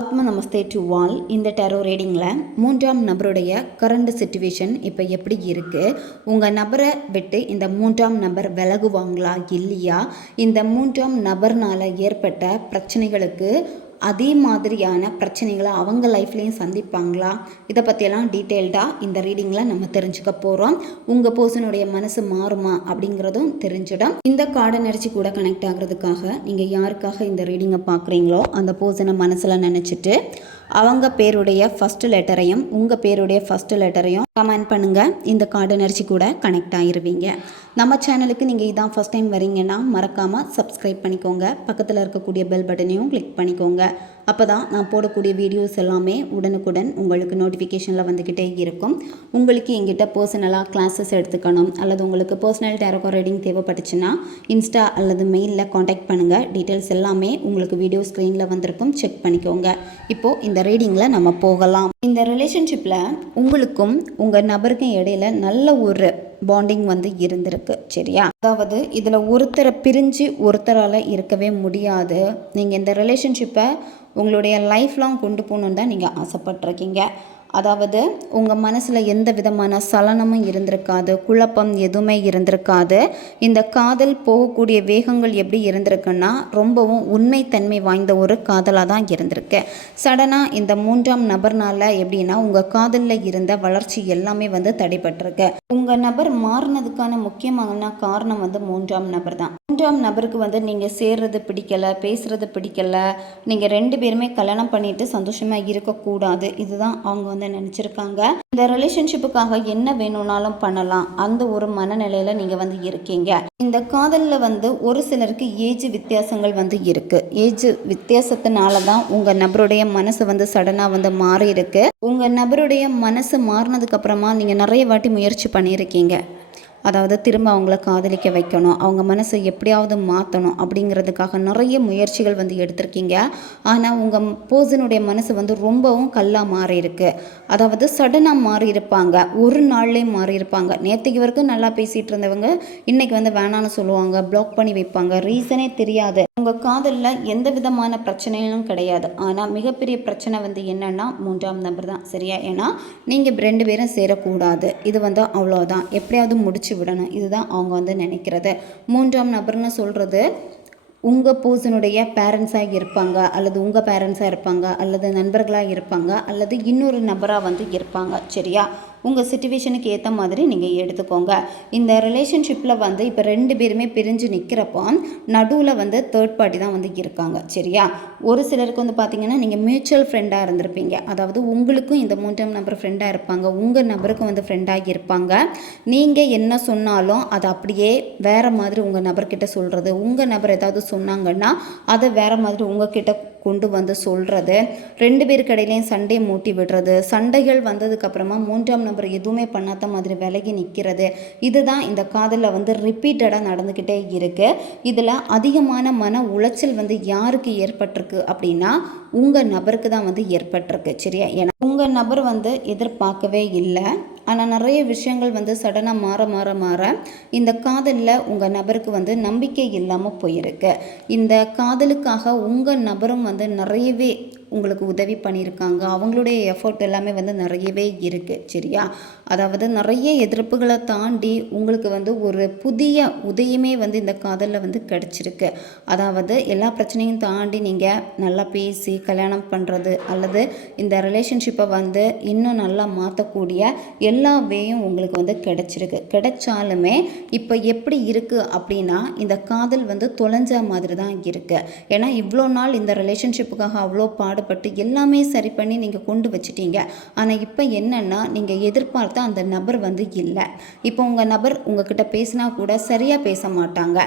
Namaste to all. இந்த tarot ரீடிங்கில் மூன்றாம் நபருடைய கரண்ட் சிச்சுவேஷன் இப்போ எப்படி இருக்குது, உங்கள் நபரை விட்டு இந்த மூன்றாம் நபர் விலகுவாங்களா இல்லையா, இந்த மூன்றாம் நபர்னால் ஏற்பட்ட பிரச்சனைகளுக்கு அதே மாதிரியான பிரச்சனைகளை அவங்க லைஃப்லேயும் சந்திப்பாங்களா, இதை பற்றியெல்லாம் டீட்டெயில்டாக இந்த ரீடிங்கில் நம்ம தெரிஞ்சுக்க போகிறோம். உங்கள் பர்சனுடைய மனசு மாறுமா அப்படிங்கிறதும் தெரிஞ்சிடும். இந்த கார்டு நினச்சி கூட கனெக்ட் ஆகிறதுக்காக நீங்கள் யாருக்காக இந்த ரீடிங்கை பார்க்குறீங்களோ அந்த பர்சனை மனசில் நினச்சிட்டு அவங்க பேருடைய ஃபஸ்ட்டு லெட்டரையும் உங்கள் பேருடைய ஃபஸ்ட்டு லெட்டரையும் கமெண்ட் பண்ணுங்கள். இந்த கார்டு நினச்சி கூட கனெக்ட் ஆகிருவீங்க. நம்ம சேனலுக்கு நீங்கள் இதான் ஃபஸ்ட் டைம் வரீங்கன்னா மறக்காமல் சப்ஸ்கிரைப் பண்ணிக்கோங்க. பக்கத்தில் இருக்கக்கூடிய பெல் பட்டனையும் கிளிக் பண்ணிக்கோங்க. அப்போ தான் நான் போடக்கூடிய வீடியோஸ் எல்லாமே உடனுக்குடன் உங்களுக்கு நோட்டிஃபிகேஷனில் வந்துக்கிட்டே இருக்கும். உங்களுக்கு எங்கிட்ட பர்சனலாக கிளாஸஸ் எடுத்துக்கணும் அல்லது உங்களுக்கு பர்சனல் டேரோ ரீடிங் தேவைப்பட்டுச்சுன்னா இன்ஸ்டா அல்லது மெயிலில் காண்டாக்ட் பண்ணுங்கள். டீட்டெயில்ஸ் எல்லாமே உங்களுக்கு வீடியோ ஸ்க்ரீனில் வந்திருக்கும், செக் பண்ணிக்கோங்க. இப்போது இந்த ரீடிங்கில் நம்ம போகலாம். இந்த ரிலேஷன்ஷிப்பில் உங்களுக்கும் உங்கள் நபருக்கும் இடையில நல்ல ஒரு பாண்டிங் இருந்திருக்கு, சரியா? அதாவது இதில் ஒருத்தரை பிரிஞ்சு ஒருத்தரால் இருக்கவே முடியாது. நீங்கள் இந்த ரிலேஷன்ஷிப்பை உங்களுடைய லைஃப் லாங் கொண்டு போகணுன்னு தான் நீங்கள் ஆசைப்பட்ருக்கீங்க. அதாவது உங்கள் மனசில் எந்த விதமான சலனமும் இருந்திருக்காது, குழப்பம் எதுவுமே இருந்திருக்காது. இந்த காதல் போகக்கூடிய வேகங்கள் எப்படி இருந்திருக்குன்னா ரொம்பவும் உண்மைத்தன்மை வாய்ந்த ஒரு காதலாக தான் இருந்திருக்கு. சடனாக இந்த மூன்றாம் நபர்னால் எப்படின்னா உங்கள் காதலில் இருந்த வளர்ச்சி எல்லாமே தடைபட்டிருக்கு. உங்கள் நபர் மாறினதுக்கான முக்கியமான காரணம் மூன்றாம் நபர் தான். மூன்றாம் நபருக்கு நீங்கள் சேர்றது பிடிக்கலை, பேசுகிறது பிடிக்கலை, நீங்கள் ரெண்டு பேருமே கல்யாணம் பண்ணிட்டு சந்தோஷமாக இருக்கக்கூடாது, இதுதான் அவங்க நினச்சிருக்காங்க. இந்த ரிலேஷன்ஷிப்புக்காக என்ன வேணும்னாலும் பண்ணலாம், அந்த ஒரு மனநிலையில் நீங்கள் இருக்கீங்க. இந்த காதலில் ஒரு சிலருக்கு ஏஜ் வித்தியாசங்கள் இருக்குது. ஏஜ் வித்தியாசத்தினால தான் உங்கள் நபருடைய மனசு சடனாக மாறி இருக்கு. உங்கள் நபருடைய மனசு மாறினதுக்கு அப்புறமா நீங்கள் நிறைய வாட்டி முயற்சி பண்ணியிருக்கீங்க. அதாவது திரும்ப அவங்கள காதலிக்க வைக்கணும், அவங்க மனசை எப்படியாவது மாற்றணும் அப்படிங்கிறதுக்காக நிறைய முயற்சிகள் எடுத்திருக்கீங்க. ஆனால் உங்கள் பர்சனுடைய மனசு ரொம்பவும் கல்லாக மாறி இருக்கு. அதாவது சடனாக மாறி இருப்பாங்க, ஒரு நாள்லேயே மாறி இருப்பாங்க. நேற்றுக்கு வரைக்கும் நல்லா பேசிகிட்டு இருந்தவங்க இன்னைக்கு வேணான்னு சொல்லுவாங்க, பிளாக் பண்ணி வைப்பாங்க, ரீசனே தெரியாது. உங்கள் காதலில் எந்த விதமான பிரச்சனைகளும் கிடையாது. ஆனால் மிகப்பெரிய பிரச்சனை என்னன்னா மூன்றாம் நபர் தான், சரியா? ஏன்னா நீங்கள் ரெண்டு பேரும் சேரக்கூடாது, இது அவ்வளோதான், எப்படியாவது முடிச்சு விடணும், இதுதான் அவங்க நினைக்கிறது. மூன்றாம் நபர்னு சொல்கிறது உங்கள் பர்சனுடைய பேரண்ட்ஸாக இருப்பாங்க, அல்லது உங்கள் பேரண்ட்ஸாக இருப்பாங்க, அல்லது நண்பர்களாக இருப்பாங்க, அல்லது இன்னொரு நபராக இருப்பாங்க, சரியா? உங்கள் சிச்சுவேஷனுக்கு ஏற்ற மாதிரி நீங்கள் எடுத்துக்கோங்க. இந்த ரிலேஷன்ஷிப்பில் இப்போ ரெண்டு பேருமே பிரிஞ்சு நிற்கிறப்போ நடுவில் தேர்ட் பார்ட்டி தான் இருக்காங்க, சரியா? ஒரு சிலருக்கு பார்த்தீங்கன்னா நீங்கள் மியூச்சுவல் ஃப்ரெண்டாக இருந்திருப்பீங்க. அதாவது உங்களுக்கும் இந்த மூன்றாம் நபர் ஃப்ரெண்டாக இருப்பாங்க, உங்கள் நபருக்கும் ஃப்ரெண்டாக இருப்பாங்க. நீங்கள் என்ன சொன்னாலும் அதை அப்படியே வேறு மாதிரி உங்கள் நபர்கிட்ட சொல்கிறது, உங்கள் நபர் ஏதாவது சொன்னாங்கன்னா அதை வேறு மாதிரி உங்ககிட்ட கொண்டு சொல்கிறது, ரெண்டு பேருக்கு இடையிலையும் சண்டையை மூட்டி விடுறது, சண்டைகள் வந்ததுக்கப்புறமா மூன்றாம் நபர் எதுவுமே பண்ணாத மாதிரி விலகி நிற்கிறது, இதுதான் இந்த காதலில் ரிப்பீட்டடாக நடந்துக்கிட்டே இருக்குது. இதில் அதிகமான மன உளைச்சல் யாருக்கு ஏற்பட்டிருக்கு அப்படின்னா உங்கள் நபருக்கு தான் ஏற்பட்டிருக்கு, சரியா? ஏன்னா உங்கள் நபர் எதிர்பார்க்கவே இல்லை. ஆனால் நிறைய விஷயங்கள் சடனாக மாற மாற மாற இந்த காதலில் உங்கள் நபருக்கு நம்பிக்கை இல்லாமல் போயிருக்கு. இந்த காதலுக்காக உங்கள் நபரும் நிறையவே உங்களுக்கு உதவி பண்ணியிருக்காங்க. அவங்களுடைய எஃபோர்ட் எல்லாமே நிறையவே இருக்குது, சரியா? அதாவது நிறைய எதிர்ப்புகளை தாண்டி உங்களுக்கு ஒரு புதிய உதயமே இந்த காதலில் கிடச்சிருக்கு. அதாவது எல்லா பிரச்சனையும் தாண்டி நீங்கள் நல்லா பேசி கல்யாணம் பண்ணுறது அல்லது இந்த ரிலேஷன்ஷிப்பை இன்னும் நல்லா மாற்றக்கூடிய எல்லா வேயும் உங்களுக்கு கிடச்சிருக்கு. கிடைச்சாலுமே இப்போ எப்படி இருக்குது அப்படின்னா இந்த காதல் தொலைஞ்ச மாதிரி தான் இருக்குது. ஏன்னா இவ்வளோ நாள் இந்த ரிலேஷன்ஷிப்புக்காக அவ்வளோ பாடுபட்டு எல்லாமே சரி பண்ணி நீங்கள் கொண்டு வச்சிட்டீங்க. ஆனால் இப்போ என்னென்னா நீங்கள் எதிர்பார்த்த அந்த நபர் இல்லை. இப்போ உங்கள் நபர் உங்ககிட்ட பேசினா கூட சரியாக பேச மாட்டாங்க.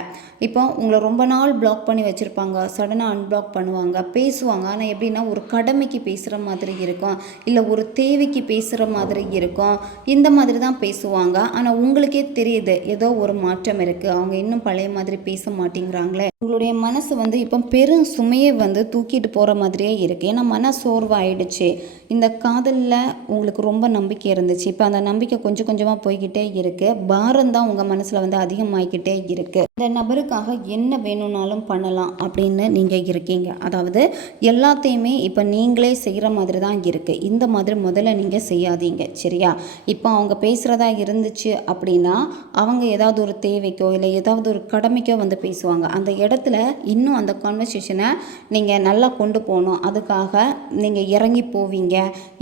இப்போ உங்களை ரொம்ப நாள் பிளாக் பண்ணி வச்சுருப்பாங்க, சடனாக அன்பிளாக் பண்ணுவாங்க, பேசுவாங்க. ஆனால் எப்படின்னா ஒரு கடமைக்கு பேசுகிற மாதிரி இருக்கும், இல்லை ஒரு தேவைக்கு பேசுகிற மாதிரி இருக்கும், இந்த மாதிரி தான் பேசுவாங்க. ஆனால் உங்களுக்கே தெரியுது ஏதோ ஒரு மாற்றம் இருக்குது, அவங்க இன்னும் பழைய மாதிரி பேச மாட்டேங்கிறாங்களே, உங்களுடைய மனசு வந்து இப்போ பெரும் சுமையை வந்து தூக்கிட்டு போகிற மாதிரியே இருக்குது. ஏன்னா மன சோர்வாயிடுச்சு. இந்த காதலில் உங்களுக்கு ரொம்ப நம்பிக்கை இருந்துச்சு. இப்போ அந்த நம்பிக்கை கொஞ்சம் கொஞ்சமாக போய்கிட்டே இருக்குது. பாரம் தான் உங்கள் மனசில் வந்து அதிகமாகிக்கிட்டே இருக்குது. இந்த நபருக்காக என்ன வேணும்னாலும் பண்ணலாம் அப்படின்னு நீங்கள் இருக்கீங்க. அதாவது எல்லாத்தையுமே இப்போ நீங்களே செய்கிற மாதிரி தான் இருக்குது. இந்த மாதிரி முதல்ல நீங்கள் செய்யாதீங்க, சரியா? இப்போ அவங்க பேசுகிறதா இருந்துச்சு அப்படின்னா அவங்க ஏதாவது ஒரு தேவைக்கோ இல்லை ஏதாவது ஒரு கடமைக்கோ வந்து பேசுவாங்க. அந்த இடத்துல இன்னும் அந்த கான்வர்சேஷனை நீங்கள் நல்லா கொண்டு போகணும். அதுக்காக நீங்கள் இறங்கி போவீங்க.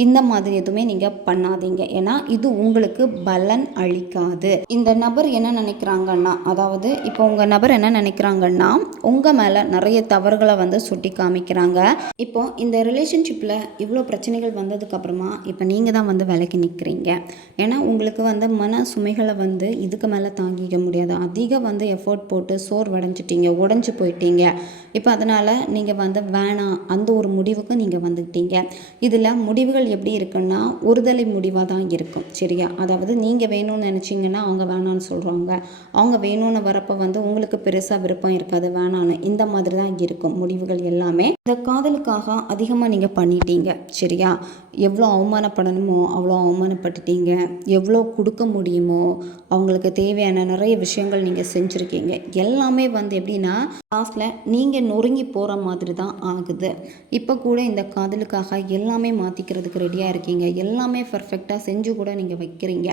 இந்த மாதிரி எதுவுமே நீங்கள் பண்ணாதீங்க. ஏன்னா இது உங்களுக்கு பலன் அளிக்காது. இந்த நபர் என்ன நினைக்கிறாங்கன்னா, அதாவது இப்போ உங்கள் நபர் என்ன நினைக்கிறாங்கன்னா உங்கள் மேலே நிறைய தவறுகளை வந்து சுட்டி காமிக்கிறாங்க. இப்போ இந்த ரிலேஷன்ஷிப்பில் இவ்வளோ பிரச்சனைகள் வந்ததுக்கப்புறமா இப்போ நீங்கள் தான் வந்து விலகி நிற்கிறீங்க. ஏன்னா உங்களுக்கு வந்து மன சுமைகளை வந்து இதுக்கு மேலே தாங்கிக்க முடியாது. அதிக வந்து எஃபோர்ட் போட்டு சோர்வடைஞ்சிட்டீங்க, உடஞ்சி போயிட்டீங்க. இப்போ அதனால் நீங்கள் வந்து வேணாம் அந்த ஒரு முடிவுக்கு நீங்கள் வந்துக்கிட்டீங்க. இதில் முடிவுகள் எப்படி இருக்குன்னா ஒருதலை முடிவாக தான் இருக்கும், சரியா? அதாவது நீங்கள் வேணும்னு நினச்சிங்கன்னா அவங்க வேணான்னு சொல்கிறாங்க. அவங்க வேணும்னு வரப்போ வந்து உங்களுக்கு பெருசாக விருப்பம் இருக்காது, வேணான்னு. இந்த மாதிரி தான் இருக்கும் முடிவுகள் எல்லாமே. இந்த காதலுக்காக அதிகமாக நீங்கள் பண்ணிட்டீங்க, சரியா? எவ்வளோ அவமானப்படணுமோ அவ்வளோ அவமானப்பட்டுட்டீங்க. எவ்வளோ கொடுக்க முடியுமோ அவங்களுக்கு தேவையான நிறைய விஷயங்கள் நீங்கள் செஞ்சுருக்கீங்க. எல்லாமே வந்து எப்படின்னா லாஸ்ட்டில் நீங்கள் நொறுங்கி போகிற மாதிரி தான் ஆகுது. இப்போ கூட இந்த காதலுக்காக எல்லாமே மாற்றிக்கிறதுக்கு ரெடியாக இருக்கீங்க. எல்லாமே பர்ஃபெக்டாக செஞ்சு கூட நீங்கள் வைக்கிறீங்க.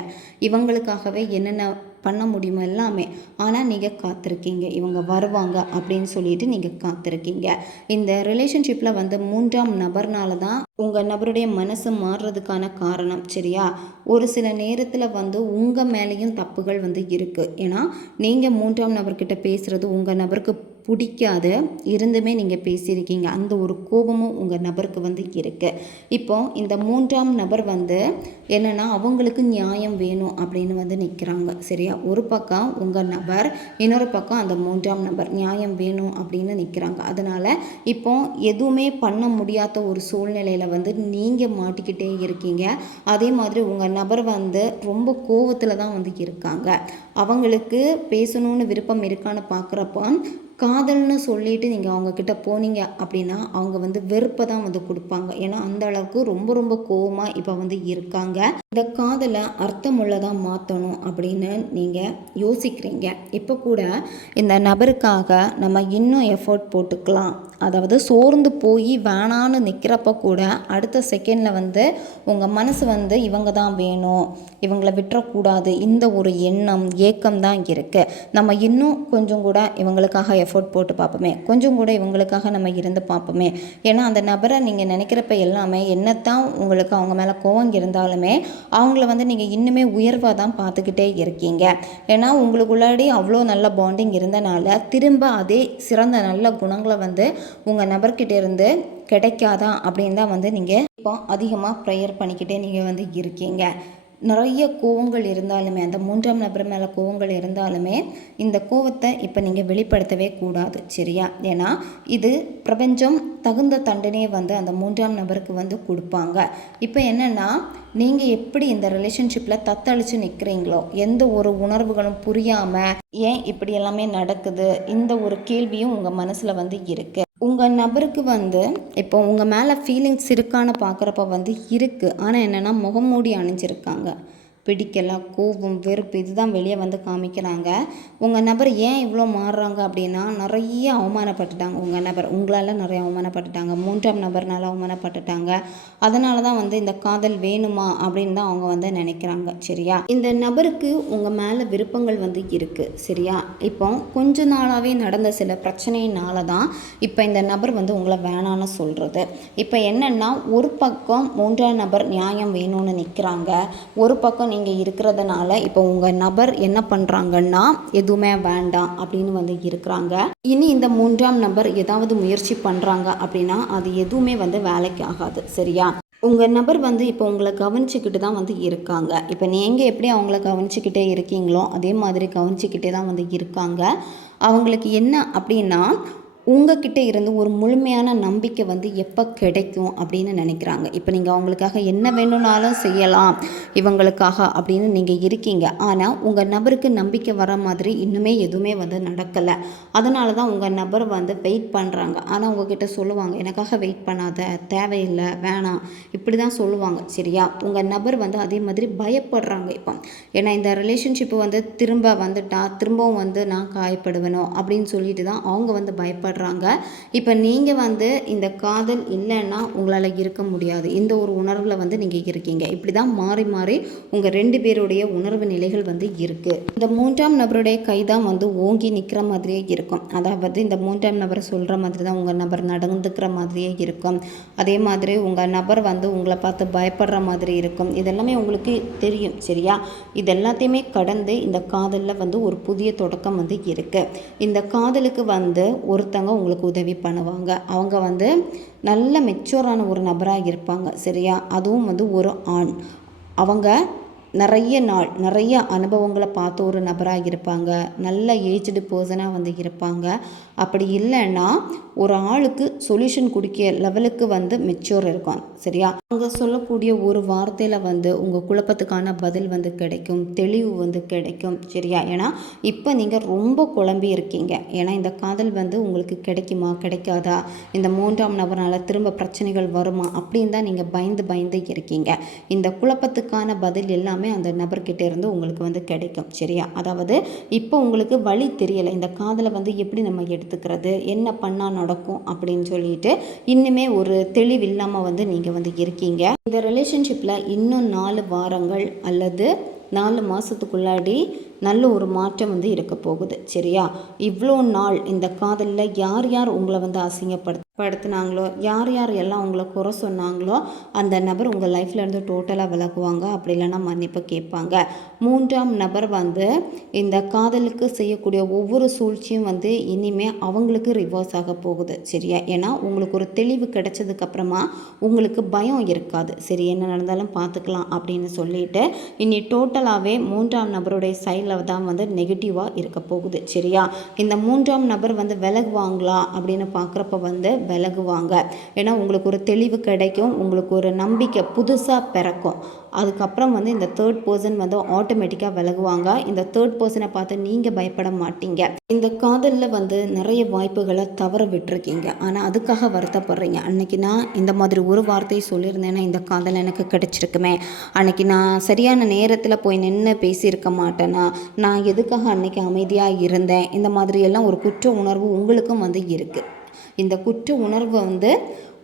இவங்களுக்காகவே என்னென்ன பண்ண முடியுமோ எல்லாமே. ஆனால் நீங்கள் காத்திருக்கீங்க, இவங்க வருவாங்க அப்படின்னு சொல்லிட்டு நீங்கள் காத்திருக்கீங்க. இந்த ரிலேஷன்ஷிப்பில் வந்து 3ஆம் நபர்னால தான் உங்கள் நபருடைய மனசு மாறுறதுக்கான காரணம், சரியா? ஒரு சில நேரத்தில் வந்து உங்கள் மேலேயும் தப்புகள் வந்து இருக்குது. ஏன்னா நீங்கள் 3ஆம் நபர்கிட்ட பேசுகிறது உங்கள் நபருக்கு பிடிக்காது இருந்துமே நீங்கள் பேசியிருக்கீங்க. அந்த ஒரு கோபமும் உங்கள் நபருக்கு வந்து இருக்குது. இப்போ இந்த 3ஆம் நபர் வந்து என்னென்னா அவங்களுக்கு நியாயம் வேணும் அப்படின்னு வந்து நிற்கிறாங்க, சரியா? ஒரு பக்கம் உங்கள் நபர், இன்னொரு பக்கம் அந்த 3ஆம் நபர் நியாயம் வேணும் அப்படின்னு நிற்கிறாங்க. அதனால் இப்போ எதுவுமே பண்ண முடியாத ஒரு சூழ்நிலையில் வந்து நீங்கள் மாட்டிக்கிட்டே இருக்கீங்க. அதே மாதிரி உங்கள் நபர் வந்து ரொம்ப கோவத்தில் தான் வந்து இருக்காங்க. அவங்களுக்கு பேசணும்னு விருப்பம் இருக்கான்னு பார்க்குறப்போ காதல்னு சொல்லிட்டு நீங்கள் அவங்கக்கிட்ட போனீங்க அப்படின்னா அவங்க வந்து வெறுப்பை தான் வந்து கொடுப்பாங்க. ஏன்னா அந்த அளவுக்கு ரொம்ப ரொம்ப கோவமாக இப்போ வந்து இருக்காங்க. இந்த காதலை அர்த்தமுள்ளதாக மாற்றணும் அப்படின்னு நீங்கள் யோசிக்கிறீங்க. இப்போ கூட இந்த நபருக்காக நம்ம இன்னும் எஃபோர்ட் போட்டுக்கலாம். அதாவது சோர்ந்து போய் வேணான்னு நிற்கிறப்ப கூட அடுத்த செகண்டில் வந்து உங்கள் மனசு வந்து இவங்க தான் வேணும், இவங்களை விட்டுறக்கூடாது, இந்த ஒரு எண்ணம் ஏக்கம் தான் இருக்குது. நம்ம இன்னும் கொஞ்சம் கூட இவங்களுக்காக எஃபோர்ட் போட்டு பார்ப்போமே, கொஞ்சம் கூட இவங்களுக்காக நம்ம இருந்து பார்ப்போமே. ஏன்னா அந்த நபரை நீங்கள் நினைக்கிறப்ப எல்லாமே என்னத்தான் உங்களுக்கு அவங்க மேலே கோவம் இருந்தாலுமே அவங்கள வந்து நீங்கள் இன்னுமே உயர்வாக தான் பார்த்துக்கிட்டே இருக்கீங்க. ஏன்னா உங்களுக்குள்ளாடி அவ்வளோ நல்ல பாண்டிங் இருந்தனால திரும்ப அதே சிறந்த நல்ல குணங்களை வந்து உங்கள் நபர்கிட்ட இருந்து கிடைக்காதா அப்படின்னு தான் வந்து நீங்கள் இப்போ அதிகமாக ப்ரேயர் பண்ணிக்கிட்டே நீங்கள் வந்து இருக்கீங்க. நிறைய கோவங்கள் இருந்தாலுமே அந்த 3ஆம் நபர் மேலே கோவங்கள் இருந்தாலுமே இந்த கோவத்தை இப்போ நீங்கள் வெளிப்படுத்தவே கூடாது, சரியா? ஏன்னா இது பிரபஞ்சம் தகுந்த தண்டனையை வந்து அந்த 3ஆம் நபருக்கு வந்து கொடுப்பாங்க. இப்போ என்னென்னா நீங்கள் எப்படி இந்த ரிலேஷன்ஷிப்பில் தத்தளித்து நிற்கிறீங்களோ, எந்த ஒரு உணர்வுகளும் புரியாமல் ஏன் இப்படி எல்லாமே நடக்குது, இந்த ஒரு கேள்வியும் உங்கள் மனசில் வந்து இருக்குது. உங்கள் நபருக்கு வந்து இப்போ உங்கள் மேலே ஃபீலிங்ஸ் இருக்கான்னு பார்க்குறப்ப வந்து இருக்குது. ஆனால் என்னென்னா முகமூடி அணிஞ்சிருக்காங்க. பிடிக்கல, கோபம், வெறுப்பு இதுதான் வெளியே வந்து காமிக்கிறாங்க. உங்கள் நபர் ஏன் இவ்வளோ மாறுறாங்க அப்படின்னா நிறைய அவமானப்பட்டுட்டாங்க. உங்கள் நபர் உங்களால் நிறைய அவமானப்பட்டுட்டாங்க, 3ஆம் நபர்னால அவமானப்பட்டுட்டாங்க. அதனால தான் வந்து இந்த காதல் வேணுமா அப்படின்னு தான் அவங்க வந்து நினைக்கிறாங்க, சரியா? இந்த நபருக்கு உங்கள் மேலே விருப்பங்கள் வந்து இருக்குது, சரியா? இப்போ கொஞ்ச நாளாகவே நடந்த சில பிரச்சனையினால தான் இப்போ இந்த நபர் வந்து உங்களை வேணான்னு சொல்கிறது. இப்போ என்னென்னா ஒரு பக்கம் 3ஆம் நபர் நியாயம் வேணும்னு நிற்கிறாங்க, ஒரு பக்கம் நீங்கள் இருக்கிறதுனால இப்போ உங்கள் நபர் என்ன பண்ணுறாங்கன்னா எதுவுமே வேண்டாம் அப்படின்னு வந்து இருக்கிறாங்க. இனி இந்த 3ஆம் நபர் ஏதாவது முயற்சி பண்ணுறாங்க அப்படின்னா அது எதுவுமே வந்து வேலைக்கு ஆகாது, சரியா? உங்கள் நபர் வந்து இப்போ உங்களை கவனிச்சுக்கிட்டு தான் வந்து இருக்காங்க. இப்போ நீங்கள் எப்படி அவங்கள கவனிச்சுக்கிட்டே இருக்கீங்களோ அதே மாதிரி கவனிச்சுக்கிட்டே தான் வந்து இருக்காங்க. அவங்களுக்கு என்ன அப்படின்னா உங்ககிட்ட இருந்து ஒரு முழுமையான நம்பிக்கை வந்து எப்போ கிடைக்கும் அப்படின்னு நினைக்கிறாங்க. இப்போ நீங்கள் அவங்களுக்காக என்ன வேணும்னாலும் செய்யலாம் இவங்களுக்காக அப்படின்னு நீங்கள் இருக்கீங்க. ஆனால் உங்கள் நபருக்கு நம்பிக்கை வர மாதிரி இன்னுமே எதுவுமே வந்து நடக்கலை. அதனால தான் உங்கள் நபர் வந்து வெயிட் பண்ணுறாங்க. ஆனால் உங்ககிட்ட சொல்லுவாங்க, எனக்காக வெயிட் பண்ணாத, தேவையில்லை, வேணாம், இப்படி தான் சொல்லுவாங்க. சரியா? உங்கள் நபர் வந்து அதே மாதிரி பயப்படுறாங்க இப்போ. ஏன்னா இந்த ரிலேஷன்ஷிப்பு வந்து திரும்ப வந்துட்டா திரும்பவும் வந்து நான் காயப்படுவேனோ அப்படின்னு சொல்லிட்டு தான் அவங்க வந்து பயப்படுறாங்க. இப்போ நீங்கள் வந்து இந்த காதல் இல்லைன்னா உங்களால் இருக்க முடியாது, இந்த ஒரு உணர்வில் வந்து நீங்கள் இருக்கீங்க. இப்படி தான் மாறி மாறி உங்கள் 2 பேருடைய உணர்வு நிலைகள் வந்து இருக்குது. இந்த 3ஆம் நபருடைய கை தான் வந்து ஓங்கி நிற்கிற மாதிரியே இருக்கும். அதாவது இந்த 3ஆம் நபரை சொல்கிற மாதிரி தான் உங்கள் நபர் நடந்துக்கிற மாதிரியே இருக்கும். அதே மாதிரி உங்கள் நபர் வந்து உங்களை பார்த்து பயப்படுற மாதிரி இருக்கும். இதெல்லாமே உங்களுக்கு தெரியும். சரியா? இது எல்லாத்தையுமே கடந்து இந்த காதலில் வந்து ஒரு புதிய தொடக்கம் வந்து இருக்குது. இந்த காதலுக்கு வந்து ஒருத்தங்க உங்களுக்கு உதவி பண்ணுவாங்க. அவங்க வந்து நல்ல மெச்சூரான ஒரு நபராக இருப்பாங்க. சரியா? அதுவும் வந்து ஒரு ஆண். அவங்க நிறைய அனுபவங்களை பார்த்த ஒரு நபராக இருப்பாங்க. நல்ல ஏஜ்டு பர்சனாக வந்து இருப்பாங்க. அப்படி இல்லைன்னா ஒரு ஆளுக்கு சொல்யூஷன் கொடுக்க லெவலுக்கு வந்து மெச்சூர் இருக்கும். சரியா? அவங்க சொல்லக்கூடிய ஒரு வார்த்தையில் வந்து உங்கள் குழப்பத்துக்கான பதில் வந்து கிடைக்கும், தெளிவு வந்து கிடைக்கும். சரியா? ஏன்னா இப்போ நீங்கள் ரொம்ப குழம்பி இருக்கீங்க. ஏன்னா இந்த காதல் வந்து உங்களுக்கு கிடைக்குமா கிடைக்காதா, இந்த 3ஆம் நபரால் திரும்ப பிரச்சனைகள் வருமா அப்படின்னு தான் நீங்கள் பயந்து இருக்கீங்க. இந்த குழப்பத்துக்கான பதில் எல்லாமே அந்த நபர்கிட்ட இருந்து உங்களுக்கு வந்து கிடைக்கும். சரியா? அதாவது இப்போ உங்களுக்கு வழி தெரியலை, இந்த காதலை வந்து எப்படி நம்ம எடுத்துக்கிறது, என்ன பண்ணால் நடக்கும் அப்படின்னு சொல்லிட்டு இன்னுமே ஒரு தெளிவு இல்லாமல் வந்து நீங்கள் வந்து இருக்கீங்க. இந்த ரிலேஷன்ஷிப்பில் இன்னும் 4 வாரங்கள் அல்லது 4 மாதத்துக்குள்ளாடி நல்ல ஒரு மாற்றம் வந்து இருக்க போகுது. சரியா? இவ்வளோ நாள் இந்த காதலில் யார் உங்களை வந்து அசிங்கப்படுத்தினாங்களோ, யார் எல்லாம் உங்களை குறை சொன்னாங்களோ அந்த நபர் உங்கள் லைஃப்பில் இருந்து டோட்டலாக விலகுவாங்க. அப்படி இல்லைன்னா மன்னிப்பு கேட்பாங்க. 3ஆம் நபர் வந்து இந்த காதலுக்கு செய்யக்கூடிய ஒவ்வொரு சூழ்ச்சியும் வந்து இனிமேல் அவங்களுக்கு ரிவர்ஸ் ஆக போகுது. சரியா? ஏன்னா உங்களுக்கு ஒரு தெளிவு கிடைச்சதுக்கப்புறமா உங்களுக்கு பயம் இருக்காது. சரி, என்ன நடந்தாலும் பார்த்துக்கலாம் அப்படின்னு சொல்லிட்டு இனி டோட்டலாகவே 3ஆம் நபருடைய சைடில் தான் வந்து நெகட்டிவாக இருக்க போகுது. சரியா? இந்த 3ஆம் நபர் வந்து விலகுவாங்களா அப்படின்னு பார்க்குறப்ப வந்து விலகுவாங்க. ஏன்னா உங்களுக்கு ஒரு தெளிவு கிடைக்கும், உங்களுக்கு ஒரு நம்பிக்கை புதுசாக பிறக்கும். அதுக்கப்புறம் வந்து இந்த 3rd பர்சன் வந்து ஆட்டோமேட்டிக்காக விலகுவாங்க. இந்த 3rd பர்சனை பார்த்து நீங்கள் பயப்பட மாட்டீங்க. இந்த காதலில் வந்து நிறைய வாய்ப்புகளை தவற விட்டுருக்கீங்க. ஆனால் அதுக்காக வருத்தப்படுறீங்க. அன்னைக்கு நான் இந்த மாதிரி ஒரு வார்த்தையை சொல்லியிருந்தேன்னா இந்த காதல் எனக்கு கிடைச்சிருக்குமே, அன்னைக்கு நான் சரியான நேரத்தில் போய் நின்று பேசியிருக்க மாட்டேன்னா, நான் எதுக்காக அன்னைக்கு அமைதியாக இருந்தேன், இந்த மாதிரியெல்லாம் ஒரு குற்ற உணர்வு உங்களுக்கும் வந்து இருக்குது. இந்த குற்ற உணர்வு வந்து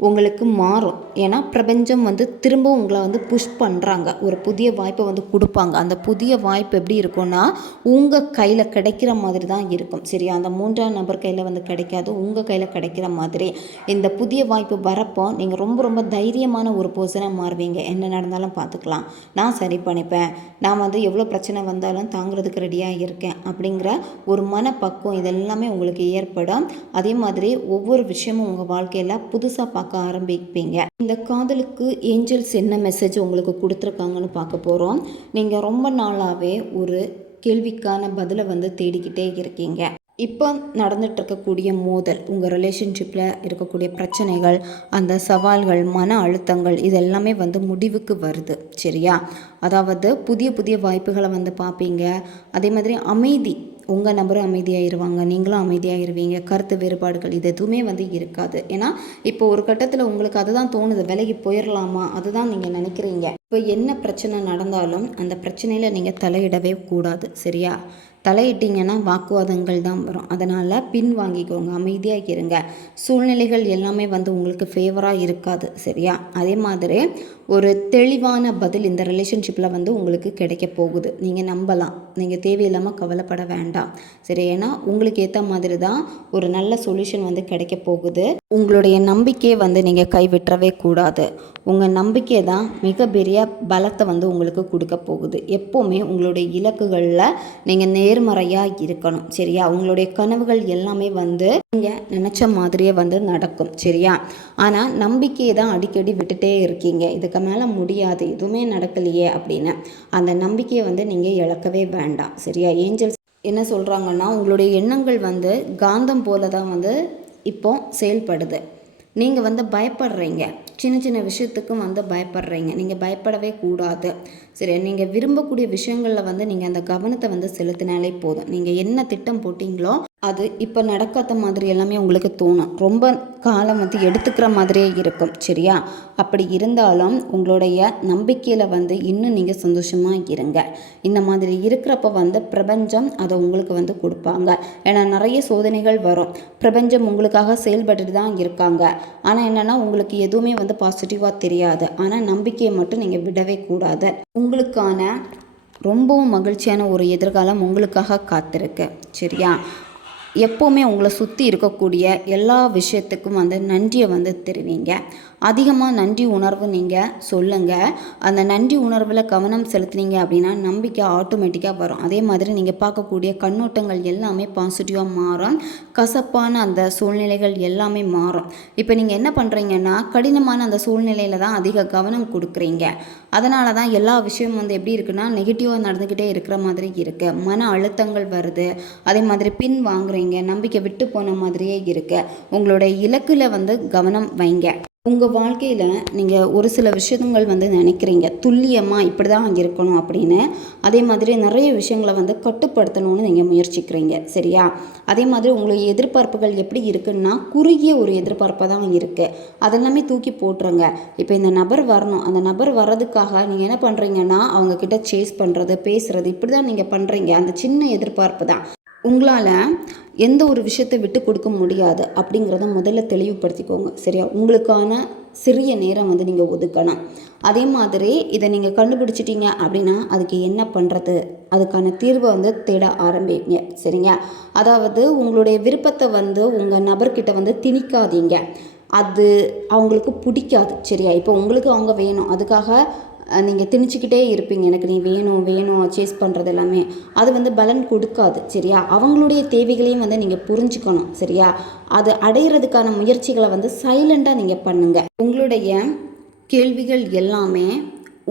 உங்களுக்கு மாறும். ஏன்னா பிரபஞ்சம் வந்து திரும்ப உங்களை வந்து புஷ் பண்ணுறாங்க, ஒரு புதிய வாய்ப்பை வந்து கொடுப்பாங்க. அந்த புதிய வாய்ப்பு எப்படி இருக்கும்னா உங்கள் கையில் கிடைக்கிற மாதிரி தான் இருக்கும். சரியா? அந்த 3ஆம் நபர் கையில் வந்து கிடைக்காது, உங்கள் கையில் கிடைக்கிற மாதிரி. இந்த புதிய வாய்ப்பு வரப்போ நீங்கள் ரொம்ப தைரியமான ஒரு பர்சனாக மாறுவீங்க. என்ன நடந்தாலும் பார்த்துக்கலாம், நான் சரி பண்ணிப்பேன், நான் வந்து எவ்வளோ பிரச்சனை வந்தாலும் தாங்கிறதுக்கு ரெடியாக இருக்கேன் அப்படிங்கிற ஒரு மனப்பக்குவம் இதெல்லாமே உங்களுக்கு ஏற்படும். அதே மாதிரி ஒவ்வொரு விஷயமும் உங்கள் வாழ்க்கையில் புதுசாக பார்க்க ஆரம்பிப்பீங்க. இந்த காதலுக்கு ஏஞ்சல்ஸ் என்ன மெசேஜ் உங்களுக்கு கொடுத்துருக்காங்கன்னு பார்க்க போகிறோம். நீங்கள் ரொம்ப நாளாகவே ஒரு கேள்விக்கான பதிலை வந்து தேடிக்கிட்டே இருக்கீங்க. இப்போ நடந்துட்டு இருக்கக்கூடிய மோதல், உங்கள் ரிலேஷன்ஷிப்பில் இருக்கக்கூடிய பிரச்சனைகள், அந்த சவால்கள், மன அழுத்தங்கள், இது எல்லாமே வந்து முடிவுக்கு வருது. சரியா? அதாவது புதிய வாய்ப்புகளை வந்து பார்ப்பீங்க. அதே மாதிரி அமைதி, உங்கள் நபரும் அமைதியாகிடுவாங்க, நீங்களும் அமைதியாகிடுவீங்க. கருத்து வேறுபாடுகள் இது எதுவுமே வந்து இருக்காது. ஏன்னா இப்போ ஒரு கட்டத்தில் உங்களுக்கு அதுதான் தோணுது, விலகி போயிடலாமா, அதுதான் நீங்கள் நினைக்கிறீங்க. இப்போ என்ன பிரச்சனை நடந்தாலும் அந்த பிரச்சனையில் நீங்கள் தலையிடவே கூடாது. சரியா? தலையிட்டிங்கன்னா வாக்குவாதங்கள் தான் வரும். அதனால் பின் வாங்கிக்கோங்க, அமைதியாக இருங்க. சூழ்நிலைகள் எல்லாமே வந்து உங்களுக்கு ஃபேவராக இருக்காது. சரியா? அதே மாதிரி ஒரு தெளிவான பதில் இந்த ரிலேஷன்ஷிப்பில் வந்து உங்களுக்கு கிடைக்க போகுது. நீங்கள் நம்பலாம், நீங்கள் தேவையில்லாமல் கவலைப்பட வேண்டாம். சரி? ஏன்னா உங்களுக்கு ஏற்ற மாதிரி தான் ஒரு நல்ல சொல்யூஷன் வந்து கிடைக்க போகுது. உங்களுடைய நம்பிக்கையை வந்து நீங்கள் கைவிட்டவே கூடாது. உங்கள் நம்பிக்கை தான் மிகப்பெரிய பலத்தை வந்து உங்களுக்கு கொடுக்க போகுது. எப்போவுமே உங்களுடைய இலக்குகளில் நீங்கள் நேர்மறையாக இருக்கணும். சரியா? உங்களுடைய கனவுகள் எல்லாமே வந்து நீங்கள் நினச்ச மாதிரியே வந்து நடக்கும். சரியா? ஆனால் நம்பிக்கையை தான் அடிக்கடி விட்டுட்டே இருக்கீங்க. இதுக்கு மேலே முடியாது, எதுவுமே நடக்கலையே அப்படின்னு. அந்த நம்பிக்கையை வந்து நீங்கள் இழக்கவே வேண்டாம். சரியா? ஏஞ்சல்ஸ் என்ன சொல்கிறாங்கன்னா, உங்களுடைய எண்ணங்கள் வந்து காந்தம் போல தான் வந்து இப்போ செயல்படுது. நீங்கள் வந்து பயப்படுறீங்க, சின்ன சின்ன விஷயத்துக்கும் வந்து பயப்படுறீங்க. நீங்கள் பயப்படவே கூடாது. சரி, நீங்கள் விரும்பக்கூடிய விஷயங்களில் வந்து நீங்கள் அந்த கவனத்தை வந்து செலுத்தினாலே போதும். நீங்கள் என்ன திட்டம் போட்டிங்களோ அது இப்போ நடக்காத மாதிரி எல்லாமே உங்களுக்கு தோணும். ரொம்ப காலம் வந்து எடுத்துக்கிற மாதிரியே இருக்கும். சரியா? அப்படி இருந்தாலும் உங்களுடைய நம்பிக்கையில் வந்து இன்னும் நீங்கள் சந்தோஷமாக இருங்க. இந்த மாதிரி இருக்கிறப்ப வந்து பிரபஞ்சம் அதை உங்களுக்கு வந்து கொடுப்பாங்க. ஏன்னா நிறைய சோதனைகள் வரும். பிரபஞ்சம் உங்களுக்காக செயல்பட்டுட்டு தான் இருக்காங்க. ஆனால் என்னென்னா உங்களுக்கு எதுவுமே வந்து பாசிட்டிவாக தெரியாது. ஆனால் நம்பிக்கையை மட்டும் நீங்கள் விடவே கூடாது. உங்களுக்கான ரொம்பவும் மகிழ்ச்சியான ஒரு எதிர்காலம் உங்களுக்காக காத்திருக்கு. சரியா? எப்போவுமே உங்களை சுற்றி இருக்கக்கூடிய எல்லா விஷயத்துக்கும் வந்து நன்றியை வந்து தெரிவிங்க. அதிகமாக நன்றி உணர்வு நீங்கள் சொல்லுங்கள். அந்த நன்றி உணர்வில் கவனம் செலுத்துனீங்க அப்படின்னா நம்பிக்கை ஆட்டோமேட்டிக்காக வரும். அதே மாதிரி நீங்கள் பார்க்கக்கூடிய கண்ணோட்டங்கள் எல்லாமே பாசிட்டிவாக மாறும். கசப்பான அந்த சூழ்நிலைகள் எல்லாமே மாறும். இப்போ நீங்கள் என்ன பண்ணுறீங்கன்னா கடினமான அந்த சூழ்நிலையில் தான் அதிக கவனம் கொடுக்குறீங்க. அதனால தான் எல்லா விஷயமும் வந்து எப்படி இருக்குன்னா நெகட்டிவாக நடந்துக்கிட்டே இருக்கிற மாதிரி இருக்குது. மன அழுத்தங்கள் வருது. அதே மாதிரி பின் வாங்குறீங்க, நம்பிக்கை விட்டு போன மாதிரியே இருக்குது. உங்களுடைய இலக்கில் வந்து கவனம் வைங்க. உங்கள் வாழ்க்கையில் நீங்கள் ஒரு சில விஷயங்கள் வந்து நினைக்கிறீங்க துல்லியமாக இப்படி தான் இருக்கணும் அப்படின்னு. அதே மாதிரி நிறைய விஷயங்களை வந்து கட்டுப்படுத்தணும்னு நீங்கள் முயற்சிக்கிறீங்க. சரியா? அதே மாதிரி உங்களுடைய எதிர்பார்ப்புகள் எப்படி இருக்குன்னா குறுகிய ஒரு எதிர்பார்ப்பாக தான் இருக்குது. அதெல்லாமே தூக்கி போட்டுருங்க. இப்போ இந்த நபர் வரணும், அந்த நபர் வர்றதுக்காக நீங்கள் என்ன பண்ணுறீங்கன்னா அவங்கக்கிட்ட சேஸ் பண்ணுறது, பேசுகிறது, இப்படி தான் நீங்கள் பண்ணுறீங்க. அந்த சின்ன எதிர்பார்ப்பு தான். உங்களால் எந்த ஒரு விஷயத்தை விட்டு கொடுக்க முடியாது அப்படிங்கிறத முதல்ல தெளிவுபடுத்திக்கோங்க. சரியா? உங்களுக்கான சிறிய நேரம் வந்து நீங்கள் ஒதுக்கணும். அதே மாதிரி இதை நீங்கள் கண்டுபிடிச்சிட்டிங்க அப்படின்னா அதுக்கு என்ன பண்ணுறது, அதுக்கான தீர்வை வந்து தேட ஆரம்பிங்க. சரிங்க? அதாவது உங்களுடைய விருப்பத்தை வந்து உங்கள் நபர்கிட்ட வந்து திணிக்காதீங்க. அது அவங்களுக்கு பிடிக்காது. சரியா? இப்போ உங்களுக்கு அவங்க வேணும், அதுக்காக நீங்கள் திணிச்சிக்கிட்டே இருப்பீங்க. எனக்கு நீ வேணும் வேணும் சேஸ் பண்ணுறது எல்லாமே அது வந்து பலன் கொடுக்காது. சரியா? அவங்களுடைய தேவைகளையும் வந்து நீங்கள் புரிஞ்சுக்கணும். சரியா? அது அடையிறதுக்கான முயற்சிகளை வந்து சைலண்டாக நீங்கள் பண்ணுங்கள். உங்களுடைய கேள்விகள் எல்லாமே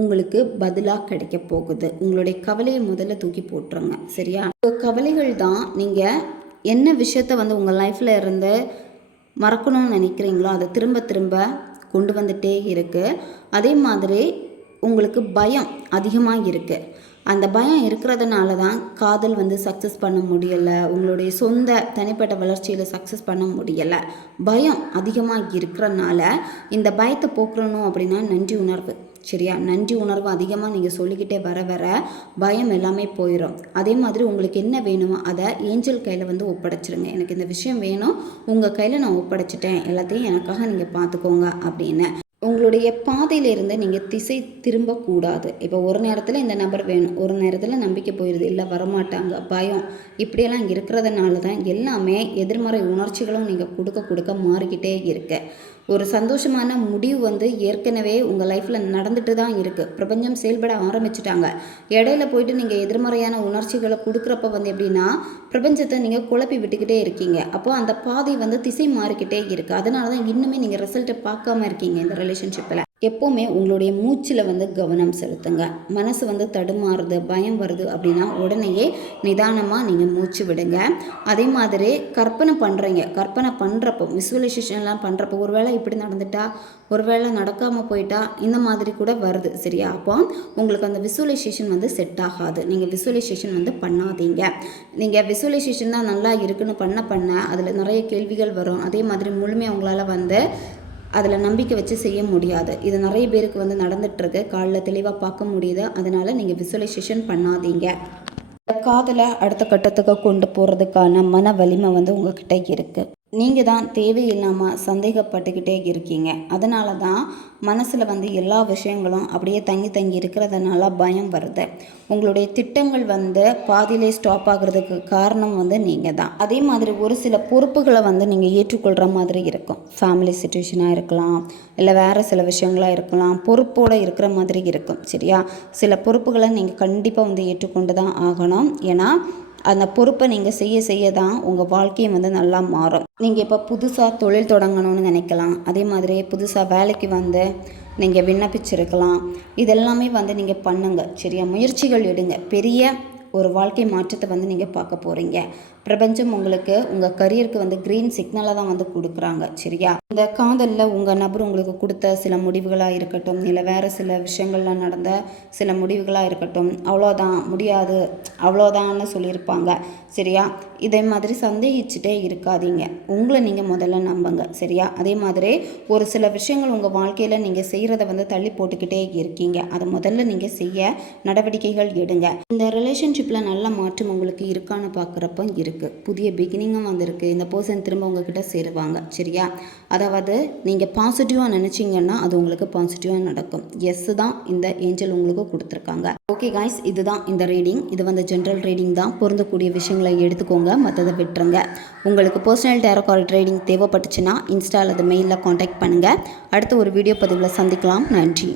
உங்களுக்கு பதிலாக கிடைக்க போகுது. உங்களுடைய கவலையை முதல்ல தூக்கி போட்டுருங்க. சரியா? கவலைகள் தான் நீங்கள் என்ன விஷயத்த வந்து உங்கள் லைஃப்பில் இருந்து மறக்கணும்னு நினைக்கிறீங்களோ அதை திரும்ப திரும்ப கொண்டு வந்துகிட்டே இருக்குது. அதே மாதிரி உங்களுக்கு பயம் அதிகமாக இருக்குது. அந்த பயம் இருக்கிறதுனால தான் காதல் வந்து சக்ஸஸ் பண்ண முடியலை, உங்களுடைய சொந்த தனிப்பட்ட வளர்ச்சியில் சக்ஸஸ் பண்ண முடியலை. பயம் அதிகமாக இருக்கிறனால இந்த பயத்தை போக்கணும் அப்படின்னா நன்றி உணர்வு. சரியா? நன்றி உணர்வு அதிகமாக நீங்கள் சொல்லிக்கிட்டே வர வர பயம் எல்லாமே போயிடும். அதே மாதிரி உங்களுக்கு என்ன வேணுமோ அதை ஏஞ்சல் கையில் வந்து ஒப்படைச்சிருங்க. எனக்கு இந்த விஷயம் வேணும், உங்கள் கையில் நான் ஒப்படைச்சிட்டேன், எல்லாத்தையும் எனக்காக நீங்கள் பார்த்துக்கோங்க அப்படின்னு. உங்களுடைய பாதையிலிருந்து நீங்கள் திசை திரும்பக்கூடாது. இப்போ ஒரு நேரத்தில் இந்த நபர் வேணும், ஒரு நேரத்தில் நம்பிக்கை போயிடுது, இல்லை வரமாட்டாங்க, பயம், இப்படியெல்லாம் இருக்கிறதுனால தான் எல்லாமே எதிர்மறை உணர்ச்சிகளும் நீங்கள் கொடுக்க மாறிக்கிட்டே இருக்கு. ஒரு சந்தோஷமான முடிவு வந்து ஏற்கனவே உங்கள் லைஃப்பில் நடந்துட்டு தான் இருக்குது. பிரபஞ்சம் செயல்பட ஆரம்பிச்சிட்டாங்க. இடையில போயிட்டு நீங்கள் எதிர்மறையான உணர்ச்சிகளை கொடுக்குறப்ப வந்து எப்படின்னா பிரபஞ்சத்தை நீங்கள் குழப்பி விட்டுக்கிட்டே இருக்கீங்க. அப்போது அந்த பாதை வந்து திசை மாறிக்கிட்டே இருக்குது. அதனால தான் இன்னுமே நீங்கள் ரிசல்ட்டை பார்க்காம இருக்கீங்க இந்த ரிலேஷன்ஷிப்பில். எப்போவுமே உங்களுடைய மூச்சில் வந்து கவனம் செலுத்துங்க. மனசு வந்து தடுமாறுது, பயம் வருது அப்படின்னா உடனேயே நிதானமாக நீங்கள் மூச்சு விடுங்க. அதே மாதிரி கற்பனை பண்ணுறப்போ விசுவலைசேஷன்லாம் பண்ணுறப்போ ஒருவேளை இப்படி நடந்துட்டா, ஒருவேளை நடக்காமல் போயிட்டா, இந்த மாதிரி கூட வருது. சரியா? அப்போ உங்களுக்கு அந்த விசுவலைசேஷன் வந்து செட் ஆகாது. நீங்கள் விசுவலைசேஷன் வந்து பண்ணாதீங்க. நீங்கள் விசுவலைசேஷன் தான் நல்லா இருக்குன்னு பண்ண அதில் நிறைய கேள்விகள் வரும். அதே மாதிரி முழுமையாக உங்களால் வந்து அதில் நம்பிக்கை வச்சு செய்ய முடியாது. இது நிறைய பேருக்கு வந்து நடந்துகிட்ருக்கு. காலில் தெளிவாக பார்க்க முடியுது. அதனால் நீங்கள் விசுவலைசேஷன் பண்ணாதீங்க. காதலை அடுத்த கட்டத்துக்கு கொண்டு போகிறதுக்கான மன வலிமை வந்து உங்ககிட்ட இருக்குது. நீங்கள் தான் தேவையில்லாமல் சந்தேகப்பட்டுக்கிட்டே இருக்கீங்க. அதனால தான் மனசில் வந்து எல்லா விஷயங்களும் அப்படியே தங்கி இருக்கிறதுனால பயம் வருது. உங்களுடைய திட்டங்கள் வந்து பாதியிலே ஸ்டாப் ஆகுறதுக்கு காரணம் வந்து நீங்கள் தான். அதே மாதிரி ஒரு சில பொறுப்புகளை வந்து நீங்கள் ஏற்றுக்கொள்கிற மாதிரி இருக்கும். ஃபேமிலி சிச்சுவேஷனாக இருக்கலாம், இல்லை வேறு சில விஷயங்களாக இருக்கலாம். பொறுப்போடு இருக்கிற மாதிரி இருக்கும். சரியா? சில பொறுப்புகளை நீங்கள் கண்டிப்பாக வந்து ஏற்றுக்கொண்டு தான் ஆகணும். ஏன்னா அந்த பொறுப்பை நீங்கள் செய்ய தான் உங்கள் வாழ்க்கையும் வந்து நல்லா மாறும். நீங்கள் இப்போ புதுசாக தொழில் தொடங்கணும்னு நினைக்கலாம். அதே மாதிரி புதுசாக வேலைக்கு வந்து நீங்கள் விண்ணப்பிச்சிருக்கலாம். இதெல்லாமே வந்து நீங்கள் பண்ணுங்கள். சரியா? முயற்சிகள் எடுங்க. பெரிய ஒரு வாழ்க்கை மாற்றத்தை வந்து நீங்கள் பார்க்க போகிறீங்க. பிரபஞ்சம் உங்களுக்கு உங்கள் கரியருக்கு வந்து க்ரீன் சிக்னலை தான் வந்து கொடுக்குறாங்க. சரியா? இந்த காதலில் உங்கள் நபர் உங்களுக்கு கொடுத்த சில முடிவுகளாக இருக்கட்டும், இல்லை வேறு சில விஷயங்கள்ல நடந்த சில முடிவுகளாக இருக்கட்டும், அவ்வளோதான் முடியாது அவ்வளோதான்னு சொல்லியிருப்பாங்க. சரியா? இதே மாதிரி சந்தேகிச்சுட்டே இருக்காதீங்க. உங்களை நீங்கள் முதல்ல நம்புங்க. சரியா? அதே மாதிரி ஒரு சில விஷயங்கள் உங்கள் வாழ்க்கையில் நீங்கள் செய்கிறத வந்து தள்ளி போட்டுக்கிட்டே இருக்கீங்க. அதை முதல்ல நீங்கள் செய்ய நடவடிக்கைகள் எடுங்க. இந்த ரிலேஷன்ஷிப்பில் நல்ல மாற்றம் உங்களுக்கு இருக்கான்னு பார்க்குறப்ப இருக்குது. புதிய பிகினிங்கும் வந்திருக்கு. இந்த பர்சன் திரும்ப உங்ககிட்ட சேருவாங்க. சரியா? அதாவது நீங்கள் பாசிட்டிவாக நினச்சிங்கன்னா அது உங்களுக்கு பாசிட்டிவாக நடக்கும். எஸ் தான் இந்த ஏஞ்சல் உங்களுக்கு கொடுத்துருக்காங்க. ஓகே காய்ஸ், இதுதான் இந்த ரீடிங். இது வந்து ஜென்ரல் ரீடிங் தான். பொருந்தக்கூடிய விஷயங்களை எடுத்துக்கோங்க, மற்றதை விட்டுருங்க. உங்களுக்கு பர்சனல் டேரோ கார்ட் ரீடிங் தேவைப்பட்டுச்சுன்னா இன்ஸ்டா அல்லது மெயிலில் காண்டாக்ட் பண்ணுங்கள். அடுத்த ஒரு வீடியோ பதிவில் சந்திக்கலாம். நன்றி.